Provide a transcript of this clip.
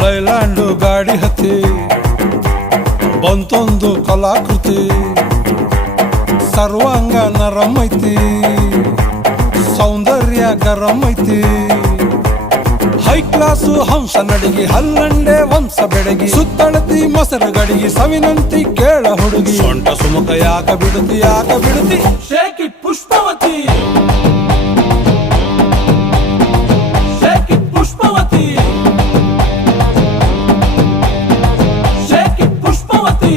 Leyland ಗಾಡಿ ಹತ್ತಿ ಬಂತೊಂದು ಕಲಾಕೃತಿ, ಸರ್ವಾಂಗ ನರಂ ಐತಿ, ಸೌಂದರ್ಯ ಗರಂ ಐತಿ. ಹೈ ಕ್ಲಾಸು ಹಂಸ ನಡಿಗೆ, ಹಲ್ಲಂಡೆ ವಂಶ ಬೆಡಗಿ, ಸುತ್ತಳತಿ ಮೊಸರು ಗಡಿಗೆ, ಸವಿನಂತಿ ಕೇಳ ಹುಡುಗಿ. ಸೊಂಟ ಸುಮುಖ ಯಾಕ ಬಿಡುತ್ತಿ ಯಾಕ ಬಿಡುತ್ತಿ, shake it Pushpavati, shake it Pushpavati, shake it Pushpavati.